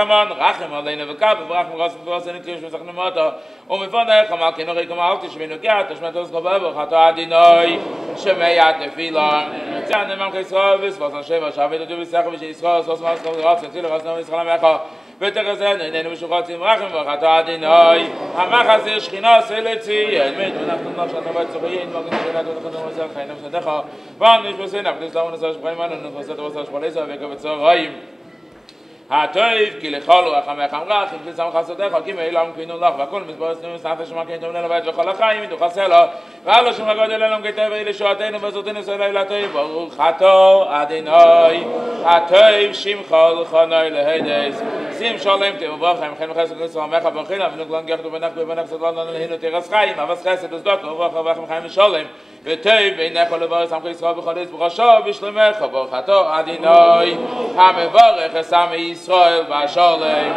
רחם עלינו וקו וברחם רס ובוסן קריש מסכנו מוטו ומפונך אמר כנורי כמה אלתי שמנוגע תשמעת עוז חבב חתו עדינוי שמע תפילה צען ממך ישראל וסבוס השבע שבת דו בסך ושישראל סוס מאס רץ ציל רס נו ישראל מאחה ותרזן איננו משוחץ עם רחם וחתו עדינוי המחזיר שכינה סלצי אלמד אנחנו נשנה בצוריין מגן שנת ותחנו מזל חיינו סדך ואנו נשבסן נפלס לאון נסש פרימן נפסת וסש פולסה וקבצוריים הטוב כי לכל רחמך אמרך אם תשמח חסדך כי מעילם כינו לך והכל מסבור סנום סנפש שמכן תמנה לבית וכל החיים תחסה לו ועל השם הגודל אלם כתב לשועתנו וזאתנו סלעי לטוב ברוך אתה אדינוי הטוב שמך לכנוי להידס שים שלם תברכם כן חסד לסמך ברכילה ונגלן גחת ובנך ובנך סדלן להינו תרס חיים אבס חסד וסדוק וברוך חיים שלם וטוב בעינך ולברך עמך ישראל בחודש בראשו בשלמך ברוך אתה אדינוי המברך את ישראל והשלם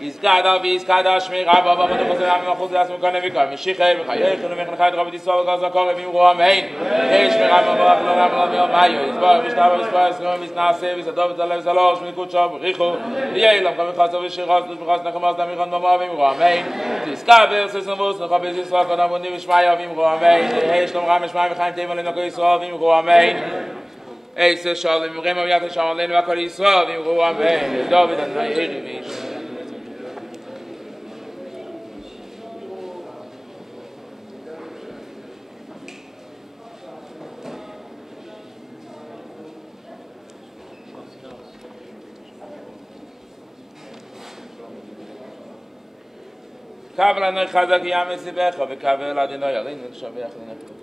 יזכדה ויזכדה שמי רבא ובנו חוזר עמי מחוז לעצמו כאן נביקה משיחי וחייך ומחנכה את רבי ישראל וגז הקורא ואמרו אמן שמי רבא וברך לא רבא לא מיו יסבר ושתבא וסבר סגרום וסנעשה וסדו וסלב סלוש מניקוד שוב בריחו יאילם כמי חסו ושירס ושמחס נחמס דמירון במה ואמרו אמן תזכבר ססנבוס נחבז ישראל כאן אבוני ושמעיה ואמרו אמן שלום רם ושמעיה וחיים תימן לנקו ישראל ואמרו אמן איזה שלום אמרים אביית השם עלינו והכל ישראל ואמרו אמן דוד אדוני עירי קבל ענוי חזק ים מסיבך וקבל עדינוי עלינו ושבח לנפש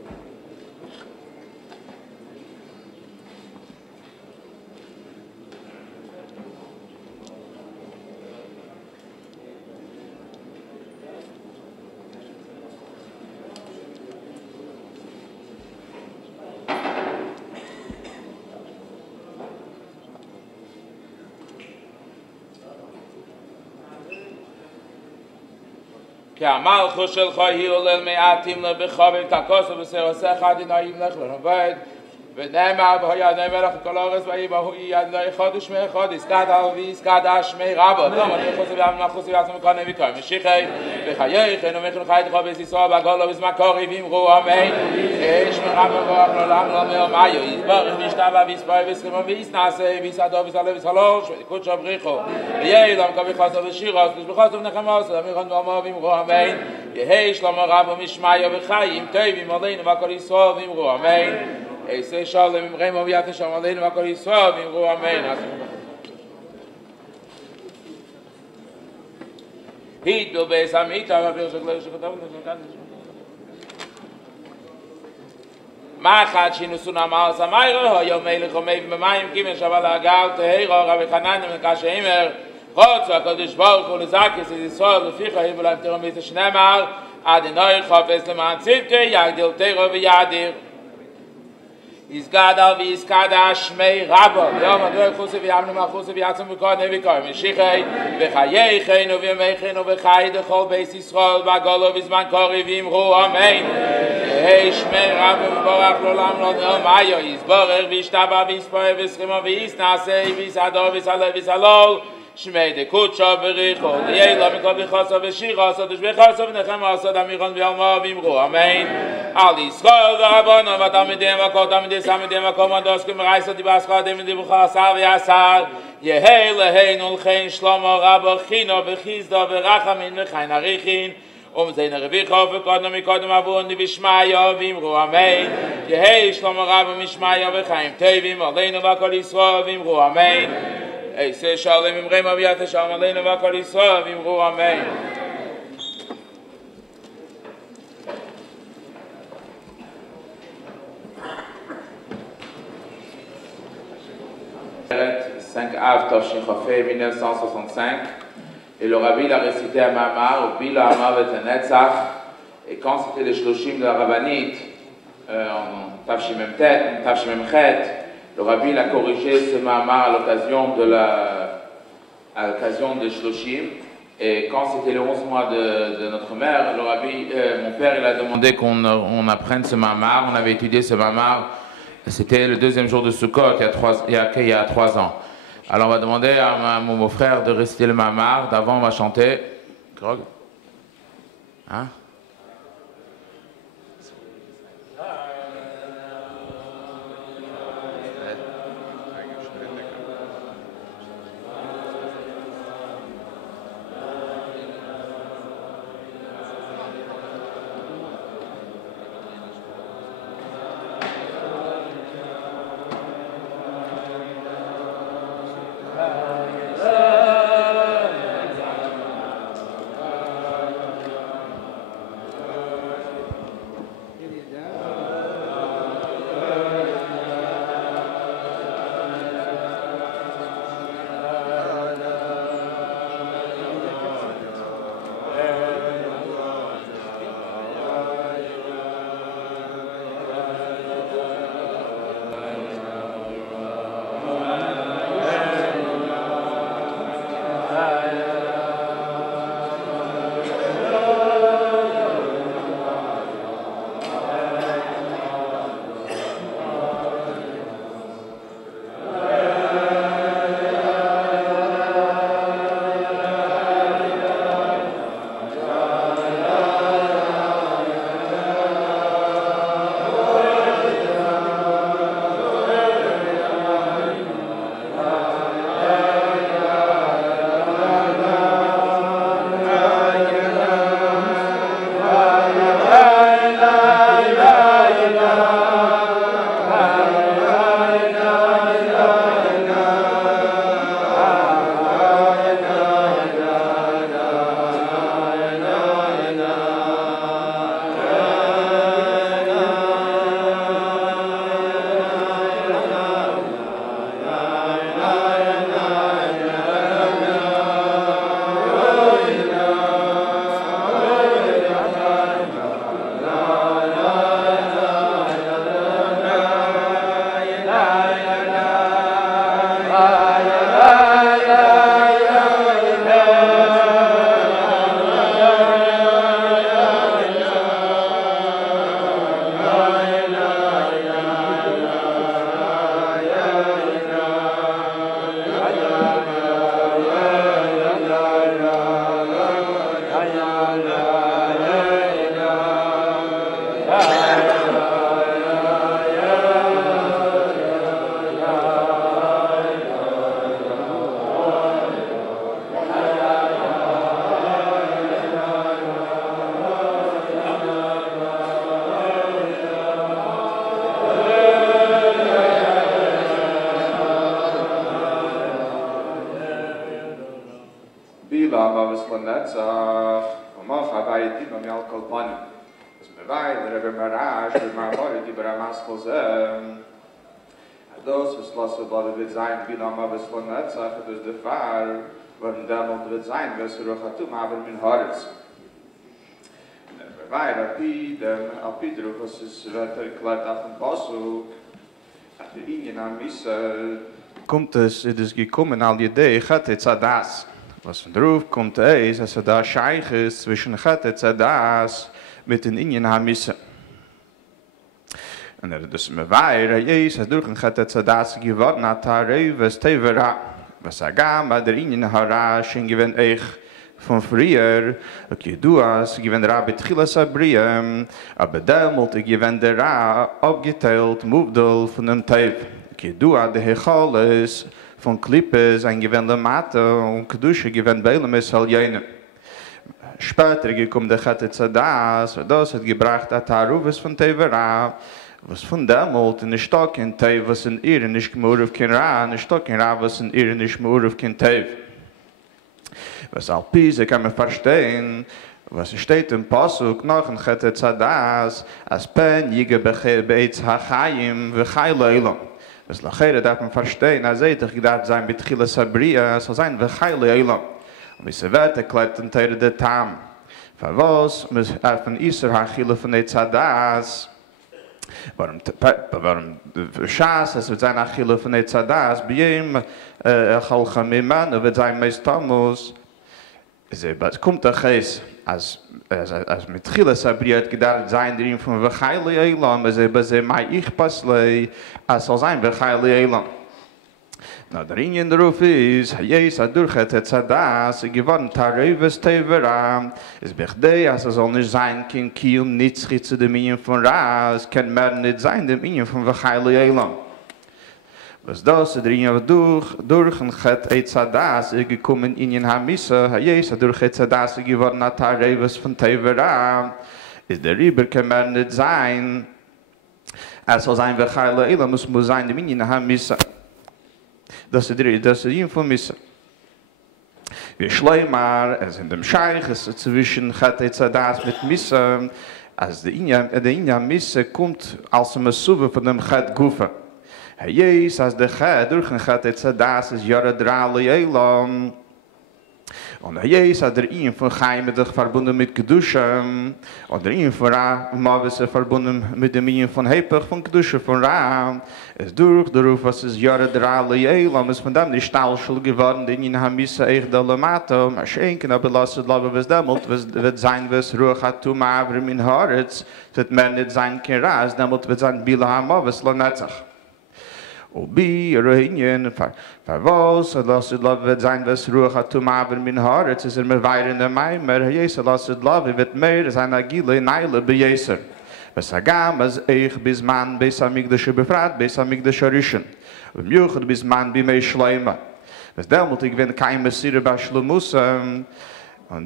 כי המלכות שלך היא עולל מעטים לבחובים תקוס ובשרוסך עדינאים לך לנובד ונאמר בהיד מלך כל הארץ ויהי יד חודש מאחד יסקדה ויסקדה שמי רבא לא אני חושב בימים חוסי בעצמם כאן נביקה משיחי וחייך ומכן חייתך בישראל בגולו בזמן קורי ואמרו אמן שמי רבא ברוך לעולם לא מאומיו יסברך וישתבח ויספר ויסרימו ויסנעשה ויסעדו ויסלב וסלוש וניקוד שבריחו ויאילם כמי חסו ושירס ושבחסו ונחמס ואמירון ואמר ואמרו אמן יהי שלמה רבא משמעיה וחיים טובים עלינו והכל ישראל ואמרו אמן איזה שלום אמרים אביית השם עלינו והכל ישראל ואמרו אמן הידו בסמיתה ואוויר שגלו שכתב מחד שינוסון אמר סמיירו היום מלך ומי במים כימן שווה להגל תהירו רבי חנן ומקשה אימר רוצו הקדוש ברוך הוא לזקס את ישראל לפיך היבו להם תרום ויסה שנאמר אדינוי חופש למען צדקי יגדיל תירו ויאדיר יסגדה ויסקדה שמי רבא יום הדוי חוסי ויאמנו מהחוסי ויעצם וקוד נביקוי משיחי וחייכנו וימיכנו וחי דכל בית ישראל והגולו בזמן קורי ואמרו אמן יהי שמי רבא ובורך לעולם לא נאומיו יסברך וישתבח ויספר ויסרימו ויסנעשה ויסעדו ויסלב ויסלול שמי דקודשו בריחו לילה מכל בחסו ושירסו ושבחסו ונחמסו דמירון ואלמו ואמרו אמן על ישראל ורבנו ותלמידיהם וכל תלמידי סלמידיהם וכל מנדוס כמרייסו דיבסכו דמי דיבוכו עשר ויעשר יהי להינו לכן שלמה רבו חינו וחיסדו ורחמין וחין אריכין ומזין רביחו וקודנו מקודם אבוני ושמעיה ואמרו אמן יהי שלמה רבו משמעיה וחיים טובים עלינו והכל ישראל ואמרו אמן איזה שלום אמרים אביית השם עלינו והכל ישראל ואמרו אמן Cinq Av Tavshin-Chafei 1965 et le rabbi l'a récité à Mamar au Bila Amar Netzach et quand c'était les Shloshim de la Rabbanite en Tavshimemchet le rabbi l'a corrigé ce Mamar à l'occasion de Shloshim et quand c'était le 11 mois de notre mère le rabbi, mon père il a demandé qu'on apprenne ce Mamar on avait étudié ce Mamar c'était le deuxième jour de Sukkot il y a 3 ans Alors on va demander à mon frère de réciter le mamar. D'avant on va chanter. Grog. Hein? Kommt es gekommen al Jedei Chatz Adas. Was von drauf kommt dass da Scheich ist zwischen Chatz Adas mit den Indien Hamisse. Und das mir weiter Jesus durch Chatz Adas geworden hat was Tevera. Was agam bei der Indien Harash gewen ich von früher, okay, du hast gewen Rabbi Tchilas Abriyam, aber da wollte gewen der Ra abgeteilt Mubdel von dem Tev. Okay, du hast der Hechales von Klippes ein gewen der Mate und Kedusha gewen Beilem es Haljene. Später gekommen der Chatz Adas, das hat gebracht hat Aruvas von Tevera, was von damals in der Stock in Tev, was in ihr nicht gemur auf kein Ra, in der Stock in Ra, was in ihr nicht gemur auf kein Tev. Was Alpise kann man verstehen, was steht im Pasuk noch in Chatz Adas, als Pen Yige Beitz HaChayim V'chai Leilam. Was lachere darf man verstehen, als gedacht sein mit Chilas Abriya, soll sein V'chai Leilam. Und wie sie wird erklärt in Teire der Tam. Für was muss von Isser HaChile von Eitz Adas, warum Schaas, es wird sein Achille von Eitz Adas, bei ihm Chalchamiman, wird sein Meistamus, es kommt der Geist, als mit Chilas Abriya hat gedacht sein drin von V'chai Leilam, es bei Mai Ich Paslei, als soll sein V'chai Leilam. Na der Ingen darauf ist, Hayes hat durchgetet Zadas, geworden Tareves Tevera, es bechdei, als soll nicht sein, kein Kium, Nitzchi zu dem Minion von Ra, es kann mehr nicht sein, dem Minion von Vachaili Elam. Was das, der Ingen durch und hat Zadas, gekommen in den Hamisse, Hayes hat durchgetet Zadas, geworden Tareves von Tevera, ist der Rieber kann mehr nicht sein, als soll sein Vachaili Elam, muss sein, dem Minion Hamisse. Das ist die Info-Misse. Wir schleimar, es in dem Scheich, es zwischen Chatei Zadas mit Misse, als der Inja Misse kommt als eine Suve von dem Chat Gufa. Hayes, als der Chat durch den Chatei Zadas ist Jara Drali Elam. Und Hayes hat der Ingen von Chaim verbunden mit Kedusha. Und der Ingen von Ra, Mavis verbunden mit dem Ingen von Hepech von Kedusha von Ra. Es darauf, was es Jahre der Alle Elam ist von dem nicht Stahlschul geworden, den Ingen Hamissa Eich der Lamato. Aber schenken, aber lasst Lava, was dämmelt, wird sein, was Ruach hat Tum Avrim in Haaretz, wird mehr nicht sein, kein Ra, es dämmelt, wird sein, Bila Hamavis, Lanetzach. Obi, Rohinien, Verwas, lasst wird sein, was Ruach hat Tum Avrim in Haaretz, ist mir weiter in der Meimer, Jesu, lasst wird mehr, sein Agile in Eile bei Jeser. Was agam as ich bis man bis amigdashe befragt bis amigdashe rischen und juchd bis man bi mei schleima was damals ich wenn kein mesir ba shlomus und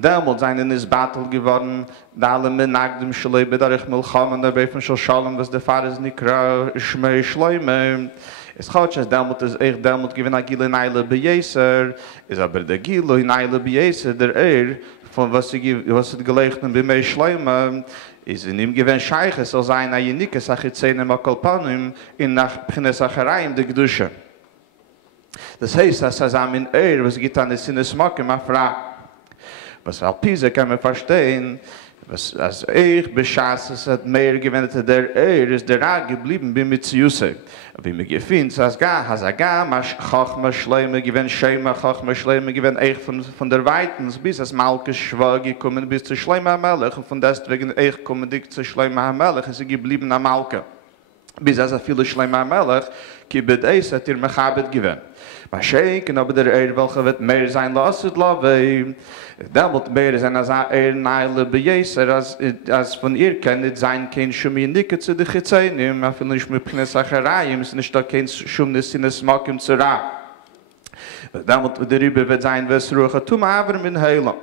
damals seinen is battle geworden da alle menagdem shlebe da ich mal gamen dabei von shalom was der vater is nikra shmei schleima es gaat es damals is ich damals gewen agile naile be jeser is aber der gilo naile be jeser der von was het gelegen bi mei schleima is in ihm gewen Scheiche soll sein eine unike Sache zehn Makolpanim in nach Pnesachareim de Gedusha. Das heißt, dass am in was geht an es in es Smak ma fra. Was Pisa kann man verstehen, was als beschas es hat mehr gewendet der ist der geblieben bin mit Juse. Wie mir gefindt, as ga hazaga mach khachma shleime gewen shema khachma shleime gewen von der weitens bis as malke schwag gekommen bis zu shleima malach und von das wegen kommen dik zu shleima malach ist geblieben am malke bis as a viele shleima malach kibet es hat machabet gewen maar sheik aber der wel gewet mehr sein lasst love da wird mehr sein as naile bejeser as von ihr kennt sein kein schmiedike zu de gezein nehmen man finde ich mit Pnesacharai ist nicht da kein schumnes in es mag im zera da wird der über sein was ruhe tu aber min heilen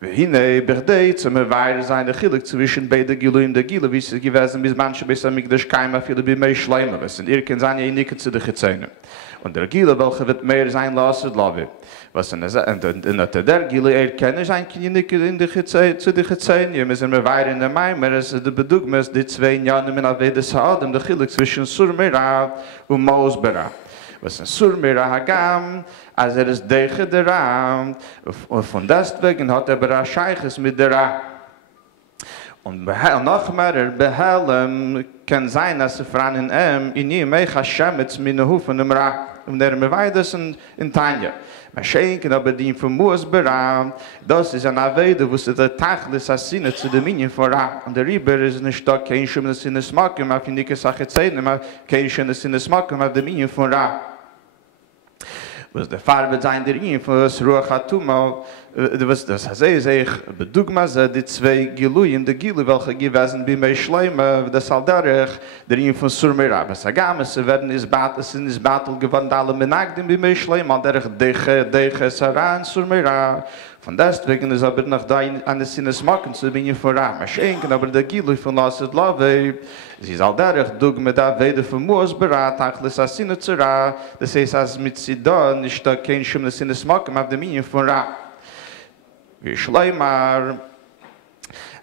wir hine berde zum weiter sein der gilik zwischen beide gilu in der gilu wie sie gewesen bis manche besser mit der keima für die mei schleimer was ihr kennt seine unike zu de gezein und der gilu wel wird mehr sein lasst love was in der Gile kennen zijn kinderke in de gezeit zu de gezeit je müssen wir weiter in der mai maar es de bedugmes dit 2 Jahre mit auf de saadem de Gile zwischen Surmera und Mosbera was in Surmera hagam als is dege der Ra von das wegen hat er Scheiches mit der und noch mehr behalem kann sein dass Frauen in nie mega schamets mit no von dem Ra und der mir weiter in Tanja maar schenken aber die von Mosbera das ist eine Weide wo der Taglis asine zu dem Minion von Ra und der Riber ist eine Stock kein schönes in das Smak aber finde ich Sache zeigen aber kein schönes in das Smak aber der Minion von Ra was der Farbe sein der Minion von das Ruach Hatuma was das ich bedugmas die 2 Giluim der Gilu welche gewesen bei mei Schleime das Saldarich der Minion von Surmera was agames werden is battle gewonnen alle menagden bei mei Schleime und der dege Saran Surmera von das wegen ist aber noch da an der Sinnes machen zu bin von Ra schenken aber der Gilu von lasst love sie soll der dug mit da weide von Mosbera tagles asine zu Ra das heißt as mit Sidon nicht da kein schönes Sinnes machen auf der Minion von Ra wir schleimar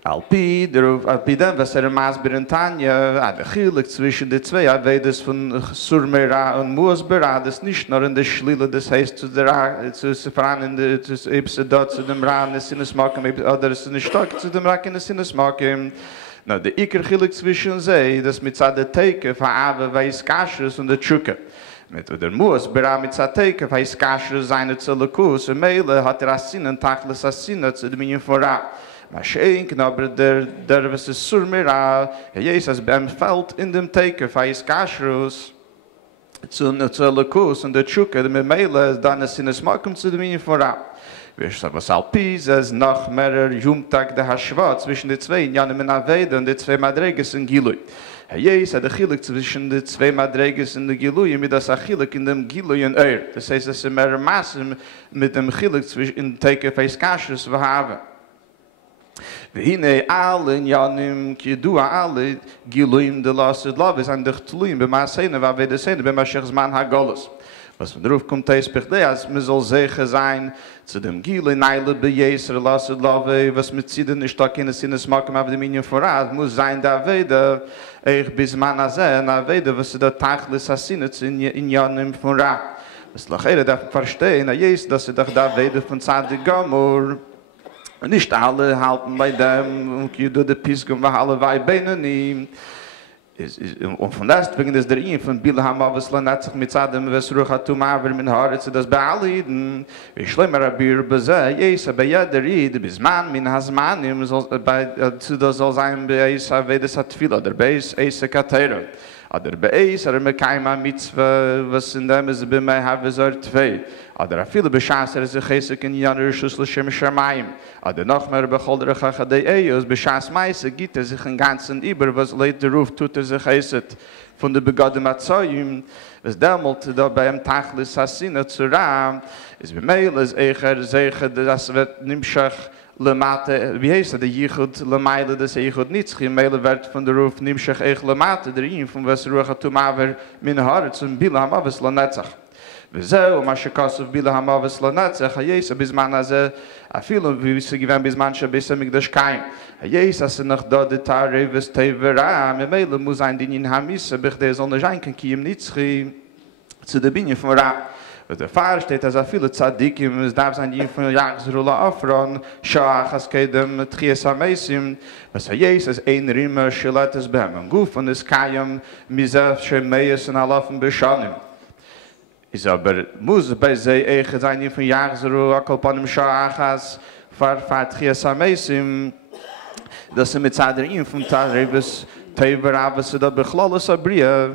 Alpi dem was maas Brentania der Gilik zwischen de 2 Weides von Surmera und Mosbera das nicht nur in der Schlile das heißt zu der zu Sefran in der zu Epse dort zu dem Ran ist in es machen oder ist eine stark zu dem Rak in es machen na der Iker Gilik zwischen sei das mit der Teke von Ave weiß Kasches und der Chuke mit der Mosbera mit Zateke weiß Kasches seine Zelekus Mele hat Rassinen Tagles Assinen zu dem Minion Ra maar schenken aber der was es Surmera Jesus beim Feld in dem Teke weiß Kasches zu Lekus und der Tschuke, mit Meile ist dann es in das Malkum zu dem Minion vorab. Was Alpis, es noch mehr Jumtag der Haschwa zwischen den zwei, in Janem in Aveda und den zwei Madreges in Gilui. Jes hat der Chilik zwischen den zwei Madreges in der Gilui, mit das Chilik in dem Gilui und Das heißt, es ist mehr Masse mit dem Chilik zwischen Teke Feis Kashrus wir haben. והנה alle עניינים כידוע alle גילויים דלעשות לאו sind dich tluim b'maasene v'avedesene b'mashech zman hagolus. Was man drauf kommt, ist bechde, als man soll sicher sein zu dem Gile, Neile, Bejeser, Lasset, Lave, was mit Ziden ist, da können sie nicht machen, aber die Minion voran, muss sein, da weder, ich bis man azeh, da weder, was da Tachlis Hasinitz in Janem voran. Was lachere darf verstehen, dass sie doch da weder von Zadig Gomor, nicht alle halten bei dem, und du de Pisgum, wir alle Weibenen nie. Und von deswegen ist der Ien von Bilham Aveslan hat sich mit Zadem Vesruch Hatum Aver min Haaretz das bei Aliden. Wie schlimmer Abir Bezeh, Jesa bei jeder Ried, bis man min Hasmanim soll sein bei Jesa Vedes Hatfila, der bei Jesa Katera. Oder bei Jesa me Kaima Mitzvah, was in dem ist bei mir Havesar Tvei. Oder viele Beschasser sich Jesek in Januar Schussleshem Shermaim. Oder noch mehr Becholder Chachadei Eos, Beschas Meise gibt sich einen ganzen Iber, was leid der Ruf tut sich Jesek von der Begadem Azoyim. Es dämmelt da bei einem Tachlis Hassina zu Ram, ist bei Meil, ist Eicher, das wird Nimschach Lemate, wie heißt der Yichud Lemaile, das Yichud Nitzchi, Meile wird von der Ruf Nimschach Eich Lemate, der Ien von Vesruach Hatum Aver min Haaretz und Bilham Aves Lanetzach. וזהו, מה שכסוף בלעם אבס לנצח, היסה בזמן הזה, אפילו גיוון בזמן שביס המקדש קיים. היסה סנחדו דתארי וסתיברה, ממילא מוזיין דינין המיסה, בכדי זול נז'יינקן כי אם נצחי, zu der Binne von Ra. Und der Pfarrer steht, dass viele Tzadikim, es darf sein, die von Jachsrula Afron, Shach, es geht dem Tchies Amesim, was Jesus ein Rima, Shilates Behem, Guf und es Kayam, Misef, Shemeyes und Alafen Beshanim. Is aber muss bei sei eigen sein von Jahresruhe Akalpanim Shachas Farfat Chiasamesim, dass sie mit Zadrin von Taribus Teiveravis da Bechlalas Abria.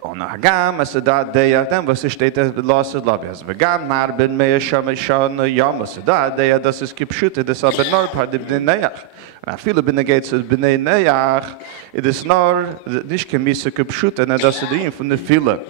Und Agam, als da der dann was steht das Lasset Lavias. Vegam nar ben mei Shamashon Yom, was da der das ist gepschütte, das aber nur paar den Neach. Na viele bin geht zu bin Neach, it is nur nicht gemisse gepschütte, das die von der viele.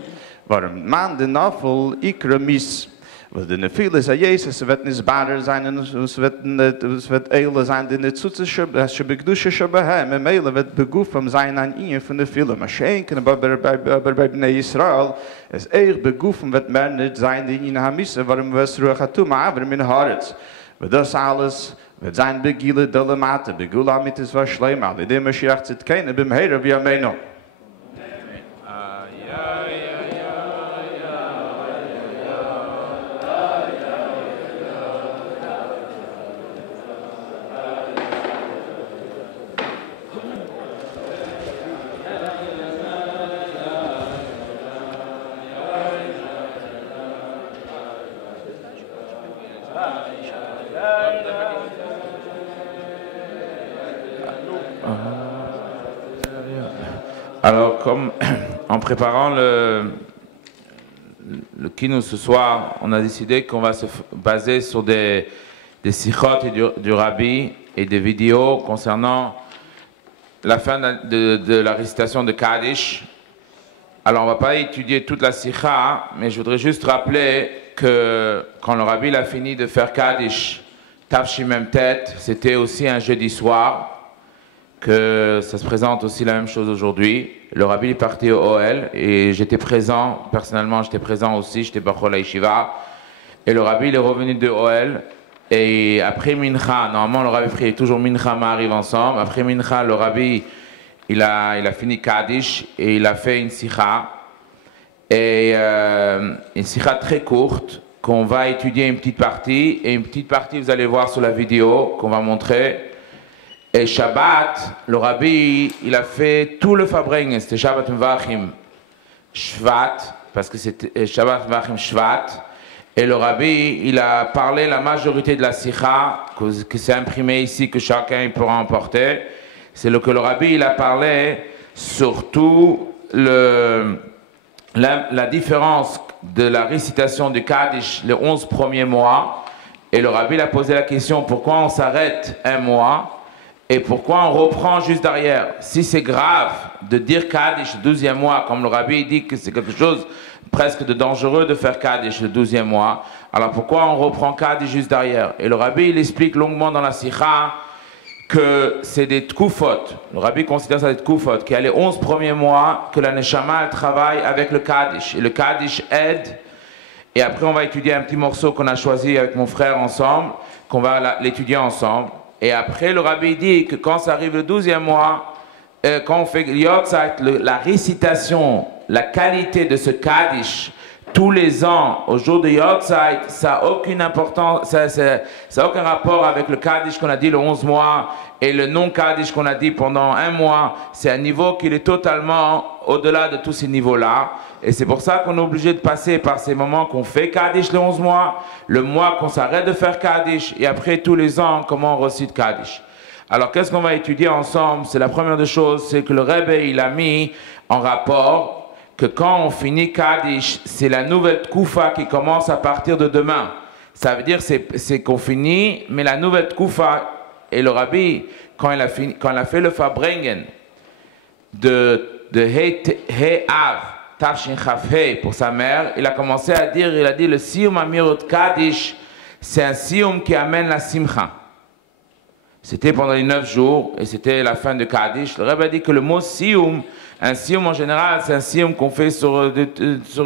Warum man den Nafel ikremis, was den viel ist Jesus wird nicht barer sein und es wird eile sein den nicht zu das begdusche shabahem meile wird beguf vom sein an ihn von der viele maschenken aber bei Israel es beguf wird mehr nicht sein die in hamisse warum was ruach hatum aber min haaretz und das alles wird sein begile delemate begula mit es was schleim alle dem Mashiach zit keine beim Herr wie ameno. Alors, comme en préparant le kino ce soir, on a décidé qu'on va se baser sur des sikhot du rabbi et des vidéos concernant la fin de la récitation de Kaddish. Alors, on ne va pas étudier toute la sikha, mais je voudrais juste rappeler que quand le rabbi a fini de faire Kaddish, Tafshi Mem Tet, c'était aussi un jeudi soir, que ça se présente aussi la même chose aujourd'hui. Le rabbi est parti au OL et j'étais présent, personnellement j'étais présent aussi, j'étais Bachol Yeshiva. Et le rabbi il est revenu de OL et après Mincha, normalement le rabbi priait toujours Mincha m'arrive ensemble. Après Mincha, le rabbi il a fini Kaddish et il a fait une sikha. Et une sikha très courte qu'on va étudier une petite partie. Et une petite partie vous allez voir sur la vidéo qu'on va montrer. Et Shabbat, le rabbi, il a fait tout le Fabring, c'était Shabbat Mvachim Shvat, parce que c'était Shabbat Mvachim Shvat. Et le rabbi, il a parlé la majorité de la sikha, que c'est imprimé ici, que chacun pourra emporter. C'est que le rabbi, il a parlé surtout la la différence de la récitation du Kaddish les 11 premiers mois, et le Rabbi a posé la question pourquoi on s'arrête un mois et pourquoi on reprend juste derrière. Si c'est grave de dire Kaddish le 12e mois, comme le Rabbi dit que c'est quelque chose presque de dangereux de faire Kaddish le 12e mois, alors pourquoi on reprend Kaddish juste derrière? Et le Rabbi il explique longuement dans la Sikha que c'est des tkufot. Le Rabbi considère ça des tkufot, qu'il y a les 11 premiers mois que la Neshama elle travaille avec le Kaddish. Et le Kaddish aide. Et après, on va étudier un petit morceau qu'on a choisi avec mon frère ensemble, qu'on va l'étudier ensemble. Et après, le Rabbi dit que quand ça arrive le 12e mois, quand on fait Yotzat, la récitation, la qualité de ce Kaddish, tous les ans, au jour de Yotzat, ça n'a aucune importance, ça n'a aucun rapport avec le Kaddish qu'on a dit le 11 mois et le non-Kaddish qu'on a dit pendant un mois. C'est un niveau qui est totalement au-delà de tous ces niveaux-là. Et c'est pour ça qu'on est obligé de passer par ces moments qu'on fait Kaddish le 11 mois, le mois qu'on s'arrête de faire Kaddish, et après tous les ans, comment on récite Kaddish. Alors qu'est-ce qu'on va étudier ensemble? C'est la première des choses, c'est que le Rebbe il a mis en rapport que quand on finit Kaddish, c'est la nouvelle Tkoufa qui commence à partir de demain. Ça veut dire c'est qu'on finit, mais la nouvelle Tkoufa, et le Rabbi, quand il a fait le Farbrengen de He Av, Tafshin Chafhei pour sa mère, il a commencé à dire, il a dit le Siyum Amirut Kaddish, c'est un Siyum qui amène la Simcha. C'était pendant les 9 jours et c'était la fin de Kaddish. Le Rebbe a dit que le mot Siyum, un Siyum en général, c'est un Siyum qu'on fait sur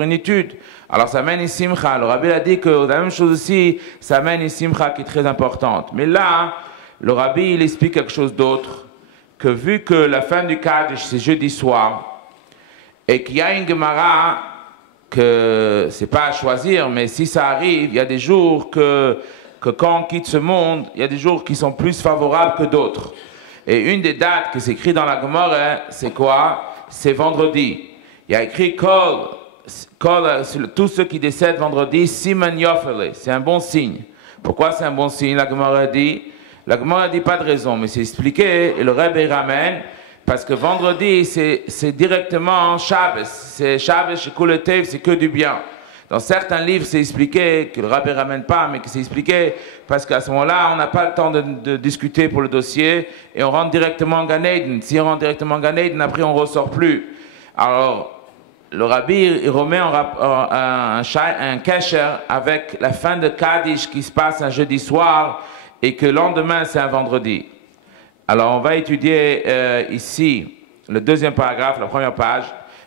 une étude. Alors ça amène une Simcha. Le Rabbi a dit que la même chose aussi, ça amène une Simcha qui est très importante. Mais là, le Rabbi il explique quelque chose d'autre, que vu que la fin du Kaddish c'est jeudi soir, et qu'il y a une Gemara que c'est pas à choisir, mais si ça arrive, il y a des jours que quand on quitte ce monde, il y a des jours qui sont plus favorables que d'autres. Et une des dates qui s'écrit dans la Gemara, c'est quoi? C'est vendredi. Il y a écrit tous ceux qui décèdent vendredi, Siman Yofele. C'est un bon signe. Pourquoi c'est un bon signe? La Gemara dit pas de raison, mais c'est expliqué, et le Rebbe ramène. Parce que vendredi, c'est directement Shabbos. C'est Shabbos chez Kuletev, c'est que du bien. Dans certains livres, c'est expliqué, que le Rabbi ne ramène pas, mais que c'est expliqué, parce qu'à ce moment-là, on n'a pas le temps de discuter pour le dossier, et on rentre directement en Gan Eden. Si on rentre directement en Gan Eden, après on ne ressort plus. Alors, le Rabbi, il remet un kesher avec la fin de Kaddish qui se passe un jeudi soir, et que le lendemain, c'est un vendredi. Alors, on va étudier ici le deuxième paragraphe, la première page.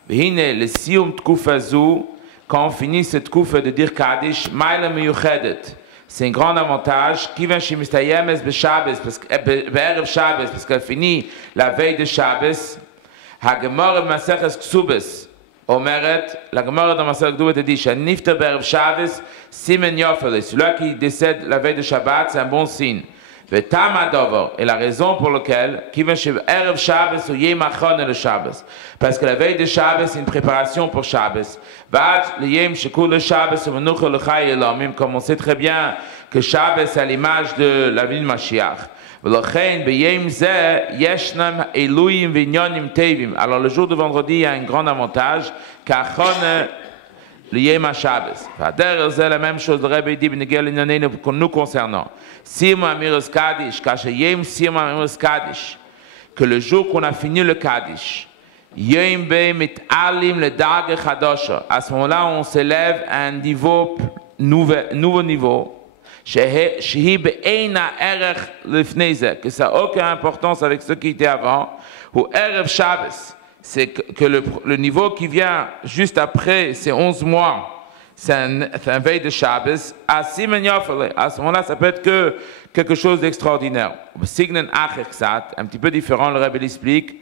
Le Siyum Tkufazu, quand on finit cette Tkufa de dire Kaddish, Maila Meyuchedet. C'est un grand avantage. Kivan Shemistayemes B'Shabbos, Be'erev Shabbos, parce qu'elle finit la veille de Shabbos. Hagemara Maseches Ksubes. Omeret, la Gemara dans Maseches Ksubes dit, Shanifta Be'erev Shabbos, Simen Yofele. Celui qui décède la veille de Shabbat, c'est un bon signe. Et la raison pour laquelle, parce que la veille de Shabbos, c'est une préparation pour Shabbos. Comme on sait très bien que Shabbos c'est à l'image de la vie de Mashiach. Alors le jour de vendredi, il y a un grand avantage, car le Yom HaShabbos. C'est la même chose, le Rebbe dit, nous concernant. Siyum Amirus Kaddish, Yom Siyum Amirus Kaddish, que le jour qu'on a fini le Kaddish, Yom Be Mitalim le Darge Chadosha, à ce moment-là, on s'élève à un niveau, nouveau niveau, Shehi Be'eina Erech Lifneze, que ça n'a aucune importance avec ce qui était avant, ou Erev Shabbos. C'est que le niveau qui vient juste après ces 11 mois, c'est un veille de Shabbos, à Simen Yofele. À ce moment-là, ça peut être que quelque chose d'extraordinaire. Signen Achersat, un petit peu différent, le Rebbe l'explique.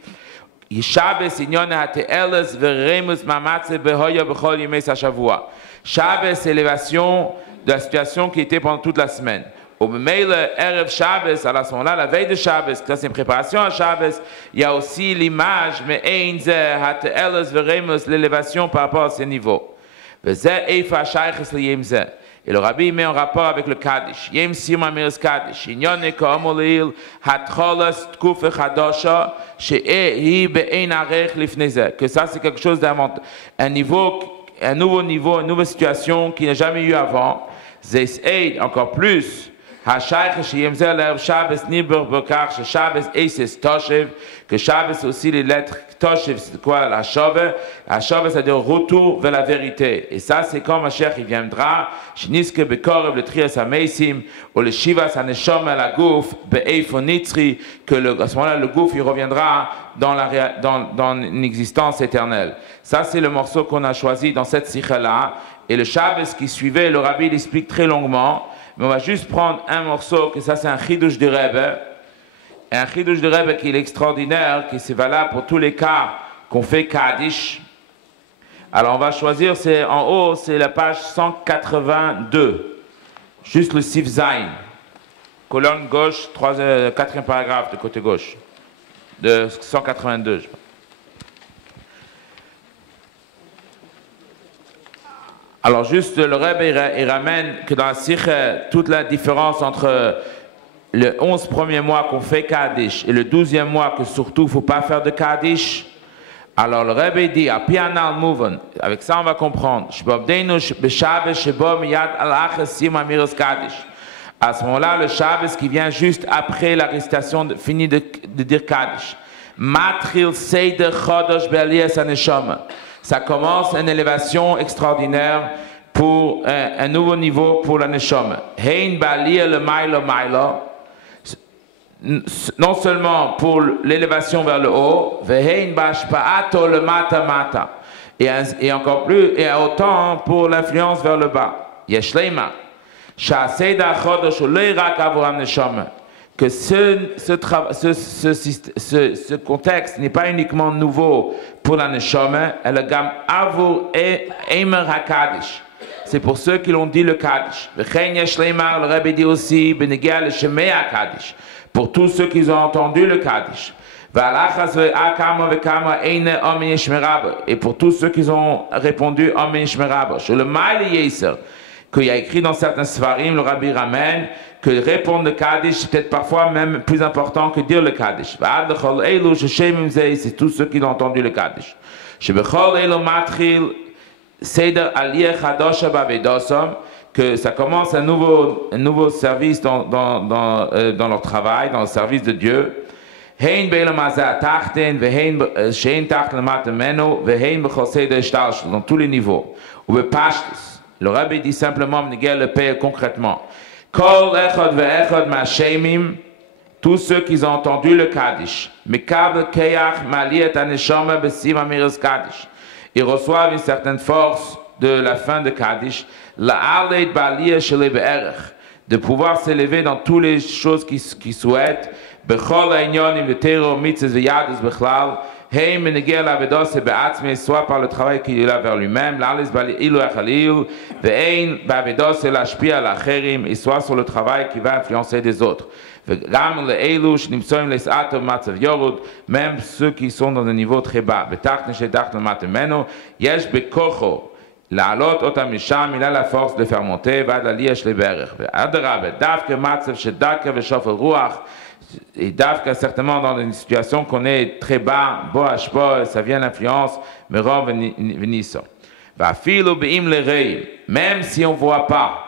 Shabbos, Inyone Hate'eles, Veremus Mamatze, Behoya, Bechol, Yemei Sashavua. Shabbos, c'est l'élévation de la situation qui était pendant toute la semaine. Au Meile, Erev Shabbos, à ce moment-là, la veille de Shabbos, quand c'est une préparation à Shabbos, il y a aussi l'image, mais Einze, Hate'eles, Veremus, l'élévation par rapport à ces niveaux. Et le Rabbi met en rapport avec le Kaddish. Yem Siyum Amirus Kaddish. Inyone Ka'amolil Hatcholas Tkufe Chadosha She'ehi Be'ein Arech Lifneze. Que ça c'est quelque chose d'un niveau un nouveau niveau, une nouvelle situation qu'il n'a jamais eu avant. Zes aid encore plus. Que Shabbos aussi les lettres Toshev, c'est quoi la Shove? La Shove, c'est-à-dire retour vers la vérité. Et ça, c'est quand Mashiach il viendra, Shniske Bekorev, le Trias Ameisim, ou le Shivas Haneshom à la Gouf, Be'eifo Nitzri, que à ce moment-là, le Gouf, il reviendra dans une existence éternelle. Ça, c'est le morceau qu'on a choisi dans cette sikha-là. Et le Shabbos qui suivait, le Rabbi l'explique très longuement. Mais on va juste prendre un morceau, que ça, c'est un Chidush de Rebbe. Un Chidush de Rebbe qui est extraordinaire, qui c'est valable pour tous les cas qu'on fait Kaddish. Alors on va choisir, c'est en haut, c'est la page 182. Juste le Sif Zain. Colonne gauche, quatrième paragraphe de côté gauche. De 182, je pense. Alors juste le Rebbe, il ramène que dans la Sikha, toute la différence entre le 11 premier mois qu'on fait Kaddish et le 12e mois que surtout il ne faut pas faire de Kaddish. Alors le Rebbe dit, avec ça on va comprendre, à ce moment-là, le Shabbos qui vient juste après la récitation finie de dire Kaddish. Matril Seider Chodosh Be'aliyas HaNeshama. Ça commence une élévation extraordinaire pour un nouveau niveau pour la Neshama. Hein Ba'aliyah le Mailo Mailo. Non seulement pour l'élévation vers le haut, Ve'hein Ba'ashpa'ato le Mata Mata. Et encore plus, et autant pour l'influence vers le bas. Yeshleima. Sha'aseda Chodosh Uleirak Avoram Neshama. Que ce contexte n'est pas uniquement nouveau pour la Neshama, elle gam avur eimer hakadish. C'est pour ceux qui l'ont dit le Kaddish. Le Rebbe dit aussi benegea le shemei hakadish. Pour tous ceux qui ont entendu le Kaddish. Et pour tous ceux qui ont répondu Amen Shmeraba. Sur le Maïli Yeser, qu'il y a écrit dans certains Sfarim, le Rabbi ramène que répondre le Kaddish, c'est peut-être parfois même plus important que dire le Kaddish. C'est tous ceux qui ont entendu le Kaddish. Que ça commence un nouveau service dans leur travail, dans le service de Dieu. Dans tous les niveaux. Le Rabbi dit simplement, le Père concrètement. Tous ceux qui ont entendu le Kaddish, ils reçoivent une certaine force de la fin de Kaddish, de pouvoir s'élever dans toutes les choses qu'ils souhaitent, soit par le travail qu'il a vers lui-même, et soit sur le travail qui va influencer des autres. Même ceux qui sont dans un niveau très bas. Il a la force de faire monter, et Davka, certainement dans une situation qu'on est très bas, ça vient l'influence, mais même si on ne voit pas,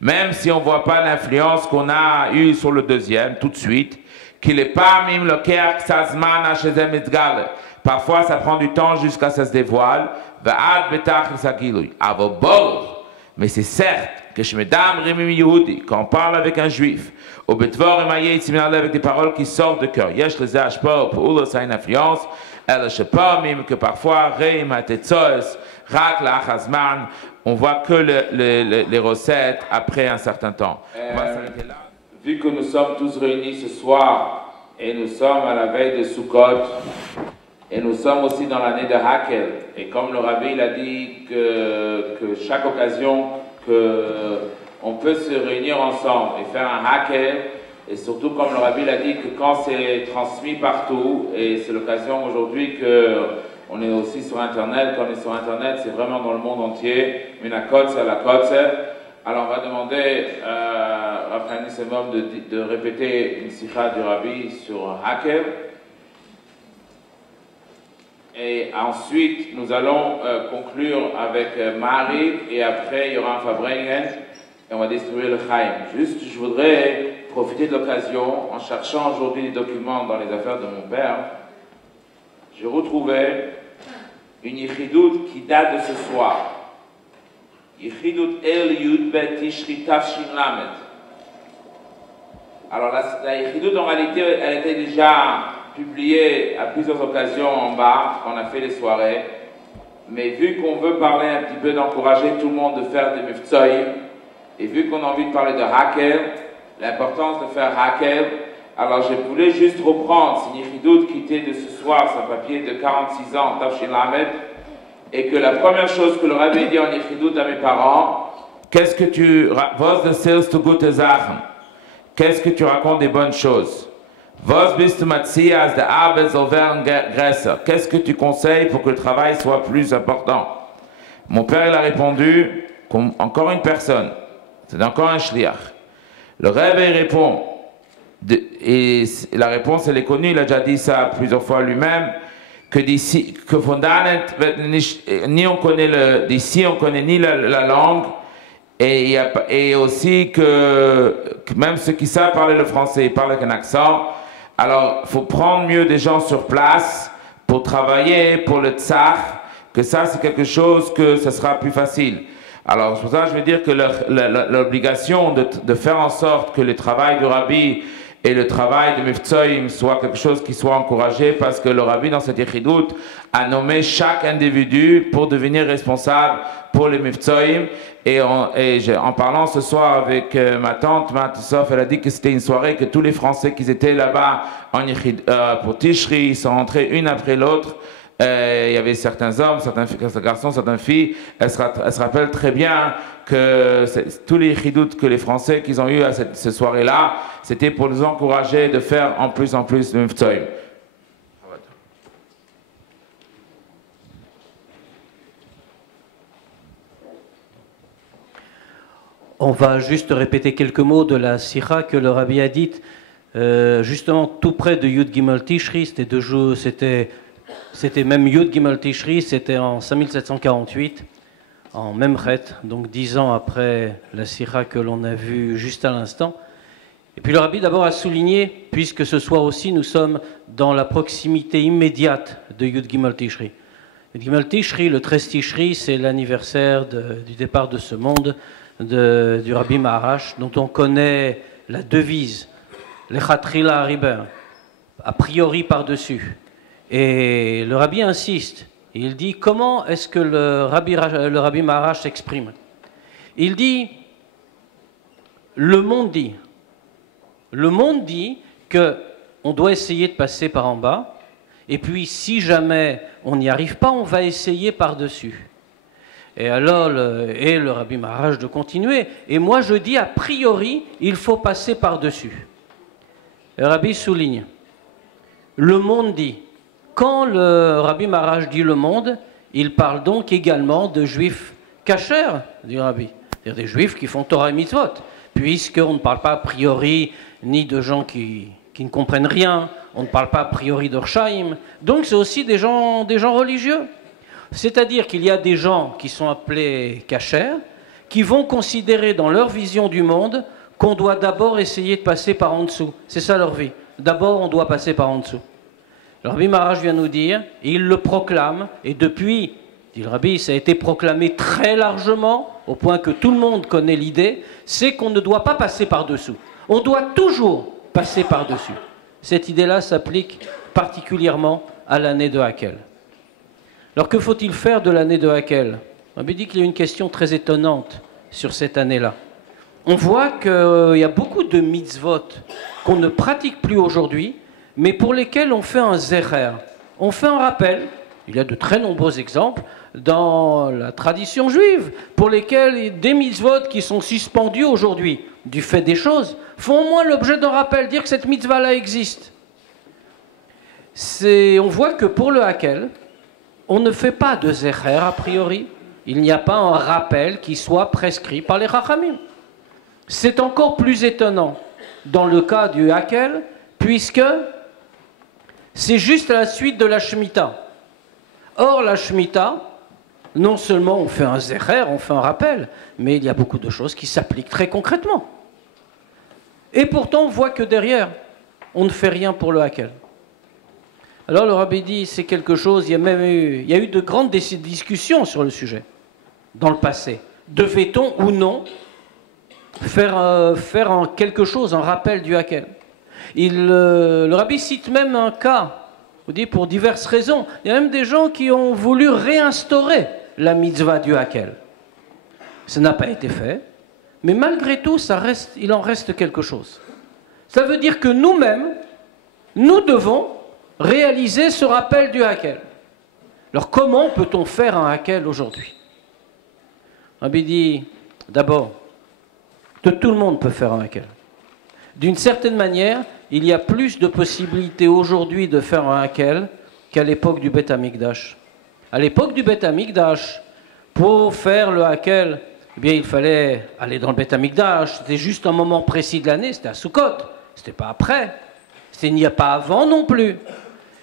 même si on ne voit pas l'influence qu'on a eue sur le deuxième, tout de suite, qu'il est pas même le parfois ça prend du temps jusqu'à ce que ça se dévoile, mais c'est certes que quand on parle avec un juif, avec des paroles qui sortent de cœur, ça a une influence, que parfois, on voit que les recettes après un certain temps. Vu que nous sommes tous réunis ce soir, et nous sommes à la veille de Sukkot, et nous sommes aussi dans l'année de Hakel, et comme le Rabbi il a dit que chaque occasion qu'on peut se réunir ensemble et faire un Hakel, et surtout comme le Rabbi l'a dit que quand c'est transmis partout, et c'est l'occasion aujourd'hui qu'on est aussi sur Internet, quand on est sur Internet, c'est vraiment dans le monde entier, Minakot, c'est la Kotze. Alors on va demander à Raphaël Nissemov de répéter une sikha du Rabbi sur Hakel. Et ensuite, nous allons conclure avec Marie, et après, il y aura un Fabringen, et on va distribuer le Chaim. Juste, je voudrais profiter de l'occasion, en cherchant aujourd'hui des documents dans les affaires de mon père, j'ai retrouvé une Yichidut qui date de ce soir. Yichidut El Yud Bet Tishri Tafshin Lamed. Alors la Yichidut, en réalité, elle était déjà publiée à plusieurs occasions en bas, quand on a fait les soirées. Mais vu qu'on veut parler un petit peu, d'encourager tout le monde de faire des Miftsoïm, et vu qu'on a envie de parler de Hakel, l'importance de faire Hakel, alors je voulais juste reprendre, c'est une Yichidut qui était de ce soir, c'est un papier de 46 ans, Tafshin Lamed, et que la première chose que le Rabbi dit en Yichidut à mes parents, qu'est-ce que tu qu'est-ce que tu racontes des bonnes choses? Qu'est-ce que tu conseilles pour que le travail soit plus important? Mon père il a répondu, comme encore une personne, c'est encore un shliach. Le Rebbe il répond, et la réponse elle est connue, il a déjà dit ça plusieurs fois lui-même, que d'ici, que ni on connaît d'ici on connaît ni la langue, et aussi que même ceux qui savent parler le français, ils parlent avec un accent. Alors, il faut prendre mieux des gens sur place pour travailler, pour le tsar, que ça c'est quelque chose que ce sera plus facile. Alors, c'est pour ça que je veux dire que l'obligation de faire en sorte que le travail du Rabbi et le travail de Miftsoïm soit quelque chose qui soit encouragé, parce que le Rabbi dans cette Yichidut a nommé chaque individu pour devenir responsable pour les Miftsoïm. Et en parlant ce soir avec ma tante, Sof, elle a dit que c'était une soirée que tous les Français qui étaient là-bas pour Tishri, ils sont rentrés une après l'autre. Il y avait certains hommes, certains garçons, certaines filles. Elle se rappelle très bien que tous les chidoutes que les Français qu'ils ont eu à cette soirée-là, c'était pour nous encourager de faire en plus le Miftsoïm. On va juste répéter quelques mots de la Sira que le Rabbi a dite, justement tout près de Yud Gimel Tishri, c'était même Yud Gimel Tishri, c'était en 5748, en Memchet, donc 10 ans après la Sira que l'on a vue juste à l'instant. Et puis le Rabbi d'abord a souligné, puisque ce soir aussi nous sommes dans la proximité immédiate de Yud Gimel Tishri. Yud Gimel Tishri, le 13 Tishri, c'est l'anniversaire du départ de ce monde, du Rabbi Maharash, dont on connaît la devise, Lechatrila Hariber, a priori par-dessus. Et le Rabbi insiste, il dit comment est-ce que le Rabbi Maharash s'exprime. Il dit, le monde dit qu'on doit essayer de passer par en bas, et puis si jamais on n'y arrive pas, on va essayer par-dessus. Et alors, le Rabbi Maharash de continuer. Et moi, je dis, a priori, il faut passer par-dessus. Le Rabbi souligne. Le monde dit. Quand le Rabbi Maharash dit le monde, il parle donc également de juifs cachers du Rabbi. C'est-à-dire des juifs qui font Torah et Mitzvot. Puisqu'on ne parle pas a priori ni de gens qui ne comprennent rien. On ne parle pas a priori d'Orshaïm. Donc, c'est aussi des gens religieux. C'est-à-dire qu'il y a des gens qui sont appelés cachers, qui vont considérer dans leur vision du monde qu'on doit d'abord essayer de passer par en dessous. C'est ça leur vie. D'abord, on doit passer par en dessous. Le Rabbi Maharash vient nous dire, et il le proclame, et depuis, dit le Rabbi, ça a été proclamé très largement, au point que tout le monde connaît l'idée, c'est qu'on ne doit pas passer par-dessous. On doit toujours passer par-dessus. Cette idée-là s'applique particulièrement à l'année de Hakel. Alors que faut-il faire de l'année de Hakel? On me dit qu'il y a une question très étonnante sur cette année-là. On voit qu'il y a beaucoup de mitzvot qu'on ne pratique plus aujourd'hui, mais pour lesquels on fait un zecher. On fait un rappel. Il y a de très nombreux exemples dans la tradition juive, pour lesquels des mitzvot qui sont suspendus aujourd'hui, du fait des choses, font au moins l'objet d'un rappel, dire que cette mitzvah-là existe. On voit que pour le Hakel, on ne fait pas de zecher a priori. Il n'y a pas un rappel qui soit prescrit par les Chachamim. C'est encore plus étonnant dans le cas du Hakel, puisque c'est juste à la suite de la Shemitah. Or, la Shemitah, non seulement on fait un zecher, on fait un rappel, mais il y a beaucoup de choses qui s'appliquent très concrètement. Et pourtant, on voit que derrière, on ne fait rien pour le Hakel. Alors le rabbi dit, c'est quelque chose, il y a eu de grandes discussions sur le sujet, dans le passé. Devait-on ou non faire quelque chose, un rappel du Hakel? Le rabbi cite même un cas, on dit pour diverses raisons. Il y a même des gens qui ont voulu réinstaurer la mitzvah du Hakel. Ça n'a pas été fait, mais malgré tout, il en reste quelque chose. Ça veut dire que nous-mêmes, nous devons réaliser ce rappel du Hakel. Alors comment peut-on faire un Hakel aujourd'hui? Rabbi dit, d'abord, que tout le monde peut faire un Hakel. D'une certaine manière, il y a plus de possibilités aujourd'hui de faire un Hakel qu'à l'époque du Beth Amikdash. À l'époque du Beth Amikdash, pour faire le Hakel, eh bien, il fallait aller dans le Beth Amikdash. C'était juste un moment précis de l'année, c'était à Sukkot. C'était pas après. Il n'y a pas avant non plus.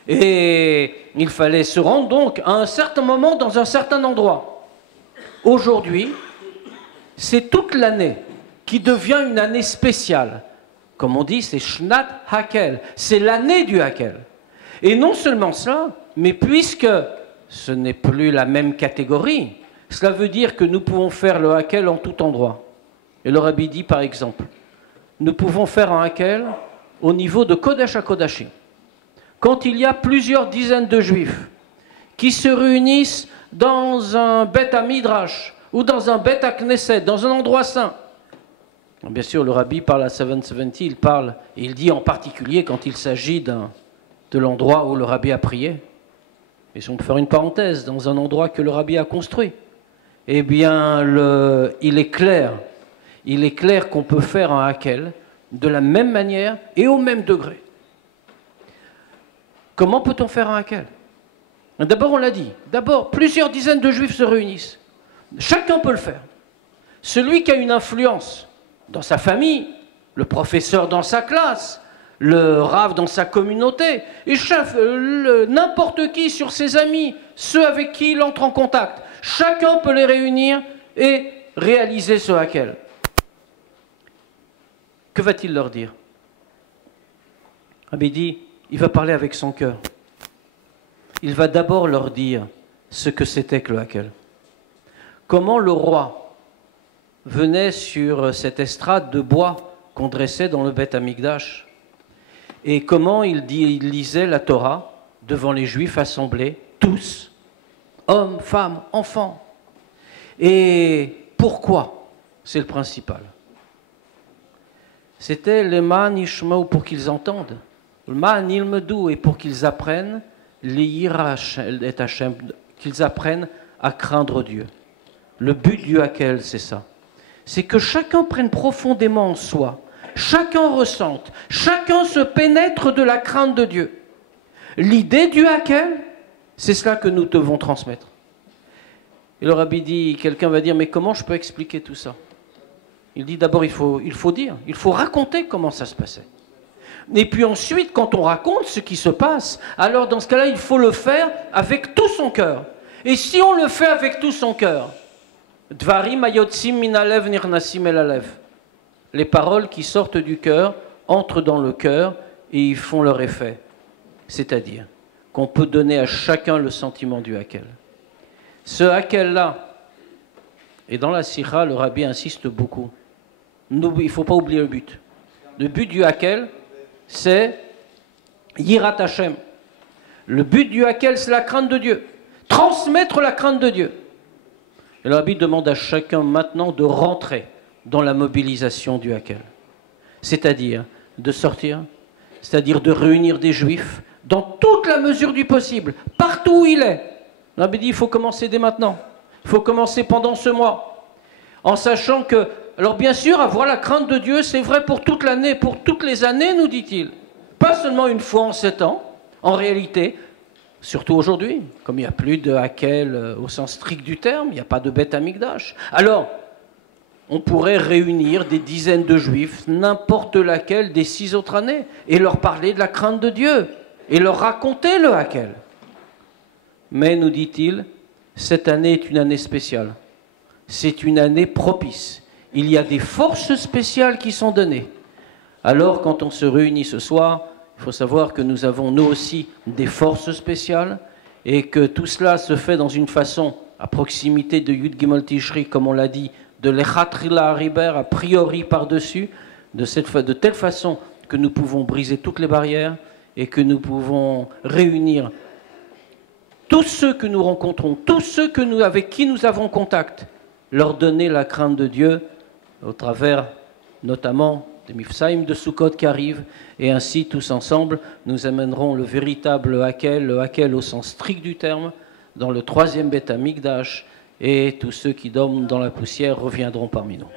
Et il fallait se rendre donc à un certain moment dans un certain endroit. Aujourd'hui, c'est toute l'année qui devient une année spéciale. Comme on dit, c'est Shnat Hakel, c'est l'année du Hakel. Et non seulement cela, mais puisque ce n'est plus la même catégorie, cela veut dire que nous pouvons faire le Hakel en tout endroit. Et le rabbi dit par exemple, nous pouvons faire un Hakel au niveau de Kodesh HaKodashim. Quand il y a plusieurs dizaines de juifs qui se réunissent dans un Beth Midrash ou dans un Beth Knesset, dans un endroit saint. Bien sûr, le rabbi parle à 770, il dit en particulier quand il s'agit de l'endroit où le rabbi a prié. Et si on peut faire une parenthèse, dans un endroit que le rabbi a construit, eh bien, il est clair qu'on peut faire un Hakel de la même manière et au même degré. Comment peut-on faire un Hakel? D'abord, on l'a dit, plusieurs dizaines de juifs se réunissent. Chacun peut le faire. Celui qui a une influence dans sa famille, le professeur dans sa classe, le rave dans sa communauté, et n'importe qui sur ses amis, ceux avec qui il entre en contact, chacun peut les réunir et réaliser ce Hakel. Que va-t-il leur dire? Rabbi dit, il va parler avec son cœur. Il va d'abord leur dire ce que c'était que le Hakel. Comment le roi venait sur cette estrade de bois qu'on dressait dans le Beth Amikdash, et comment il lisait la Torah devant les Juifs assemblés, tous, hommes, femmes, enfants. Et pourquoi? C'est le principal. C'était le man ishmaou pour qu'ils entendent, le man ilmedou et pour qu'ils apprennent l'Yira et Hashem, qu'ils apprennent à craindre Dieu. Le but du Hakel, c'est ça. C'est que chacun prenne profondément en soi, chacun ressente, chacun se pénètre de la crainte de Dieu. L'idée du Hakel, c'est cela que nous devons transmettre. Et le rabbi dit, quelqu'un va dire, mais comment je peux expliquer tout ça? Il dit d'abord, il faut dire, il faut raconter comment ça se passait. Et puis ensuite, quand on raconte ce qui se passe, alors dans ce cas-là, il faut le faire avec tout son cœur. Et si on le fait avec tout son cœur, Dvarim ayotzim min alev nirnasim el alev. Les paroles qui sortent du cœur entrent dans le cœur et ils font leur effet. C'est-à-dire qu'on peut donner à chacun le sentiment du Hakel. Ce Hakel-là, et dans la Sikha, le rabbi insiste beaucoup. Il ne faut pas oublier le but. Le but du Hakel, c'est Yirat Hashem. Le but du Hakel, c'est la crainte de Dieu. Transmettre la crainte de Dieu. Et le rabbi demande à chacun maintenant de rentrer dans la mobilisation du Hakel. C'est-à-dire de sortir, c'est-à-dire de réunir des juifs dans toute la mesure du possible, partout où il est. Le rabbi dit, il faut commencer dès maintenant. Il faut commencer pendant ce mois. En sachant que, alors bien sûr, avoir la crainte de Dieu, c'est vrai pour toute l'année, pour toutes les années, nous dit-il. Pas seulement une fois en 7 ans, en réalité, surtout aujourd'hui, comme il n'y a plus de Hakel au sens strict du terme, il n'y a pas de Beth Amikdash. Alors, on pourrait réunir des dizaines de juifs, n'importe laquelle des 6 autres années, et leur parler de la crainte de Dieu, et leur raconter le Hakel. Mais, nous dit-il, cette année est une année spéciale. C'est une année propice. Il y a des forces spéciales qui sont données. Alors, quand on se réunit ce soir, il faut savoir que nous avons, nous aussi, des forces spéciales et que tout cela se fait dans une façon, à proximité de Yud Gimel Tishri, comme on l'a dit, de l'Echatrila Hariber, a priori par-dessus, de telle façon que nous pouvons briser toutes les barrières et que nous pouvons réunir tous ceux que nous rencontrons, tous ceux avec qui nous avons contact, leur donner la crainte de Dieu au travers notamment des Mifsaïm de Sukkot qui arrivent, et ainsi tous ensemble nous amènerons le véritable Hakel, le Hakel au sens strict du terme, dans le 3e Beth Amikdash, et tous ceux qui dorment dans la poussière reviendront parmi nous.